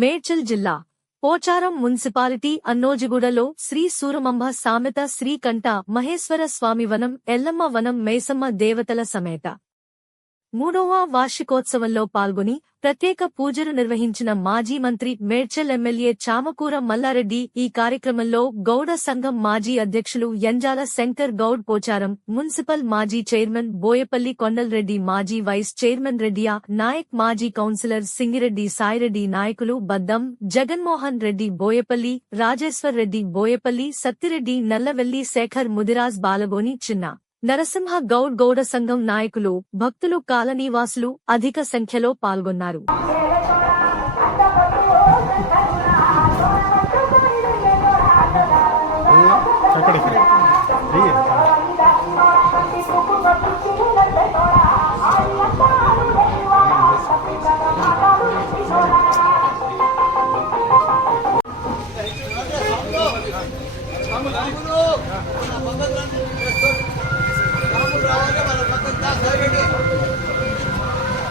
మేడ్చల్ జిల్లా పోచారం మున్సిపాలిటీ అన్నోజిగూడలో శ్రీ సూరమంబ సామెత శ్రీకంఠ మహేశ్వర స్వామి వనం ఎల్లమ్మ వనం మేసమ్మ దేవతల సమేత. మూడవ వార్షికోత్సవంలో పాల్గొని ప్రత్యేక పూజలు నిర్వహించిన మాజీ మంత్రి మేడ్చల్ ఎమ్మెల్యే చామకూర మల్లారెడ్డి ఈ కార్యక్రమంలో గౌడ సంఘం మాజీ అధ్యక్షులు యంజాల శంకర్ గౌడ్ పోచారం మున్సిపల్ మాజీ చైర్మన్ బోయపల్లి కొండల్రెడ్డి మాజీ వైస్ చైర్మన్ రెడ్డియా నాయక్ మాజీ కౌన్సిలర్ సింగిరెడ్డి సాయిరెడ్డి నాయకులు బద్దం జగన్మోహన్ రెడ్డి బోయపల్లి రాజేశ్వర్ రెడ్డి బోయపల్లి సత్తిరెడ్డి నల్లవెల్లి శేఖర్ ముదిరాజ్ బాలగోని చిన్న నరసింహ గౌడ్ గౌడ సంఘం నాయకులు భక్తులు కాలనీవాసులు అధిక సంఖ్యలో పాల్గొన్నారు.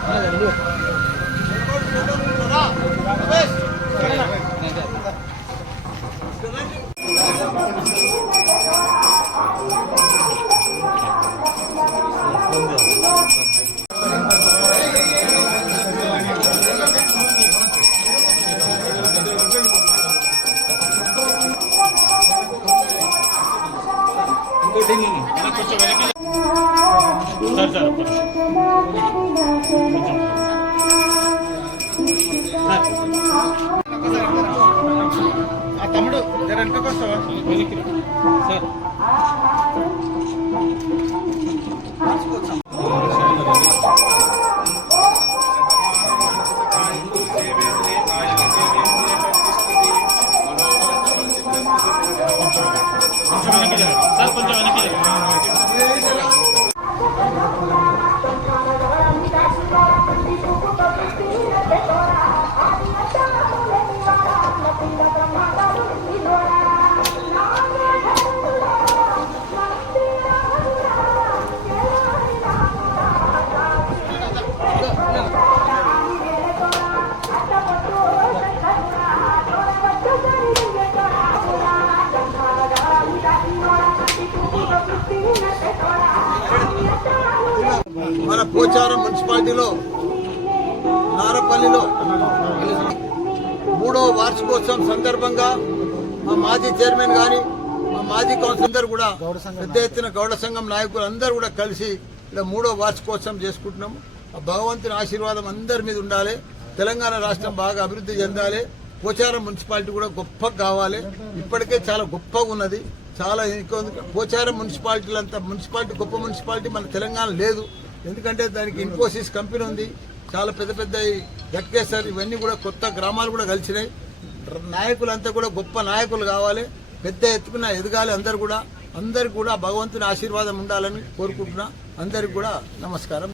సార్ సార్ ఒక్క నిమిషం. ఆ తమ్ముడు జర కోసం వస్తావా? సార్. మన పోచారం మున్సిపాలిటీలో నారపల్లిలో మూడో వార్షికోత్సవం సందర్భంగా మా మాజీ చైర్మన్ గాని మా మాజీ కౌన్సిలర్ అందరూ కూడా పెద్ద ఎత్తున గౌడ సంఘం నాయకులు అందరూ కూడా కలిసి ఇక్కడ మూడో వార్షికోత్సవం చేసుకుంటున్నాము. ఆ భగవంతుని ఆశీర్వాదం అందరి మీద ఉండాలి. తెలంగాణ రాష్ట్రం బాగా అభివృద్ధి చెందాలి. పోచారం మున్సిపాలిటీ కూడా గొప్ప కావాలి. ఇప్పటికే చాలా గొప్పగా ఉన్నది. చాలా పోచారం మున్సిపాలిటీలంతా మున్సిపాలిటీ గొప్ప మున్సిపాలిటీ మన తెలంగాణ లేదు. ఎందుకంటే దానికి ఇన్ఫోసిస్ కంపెనీ ఉంది. చాలా పెద్ద పెద్ద ఈ ఇవన్నీ కూడా కొత్త గ్రామాలు కూడా కలిసినాయి. నాయకులంతా కూడా గొప్ప నాయకులు కావాలి. పెద్ద ఎత్తుకున్న ఎదగాలి అందరు కూడా. అందరికి కూడా భగవంతుని ఆశీర్వాదం ఉండాలని కోరుకుంటున్నా. అందరికి కూడా నమస్కారం.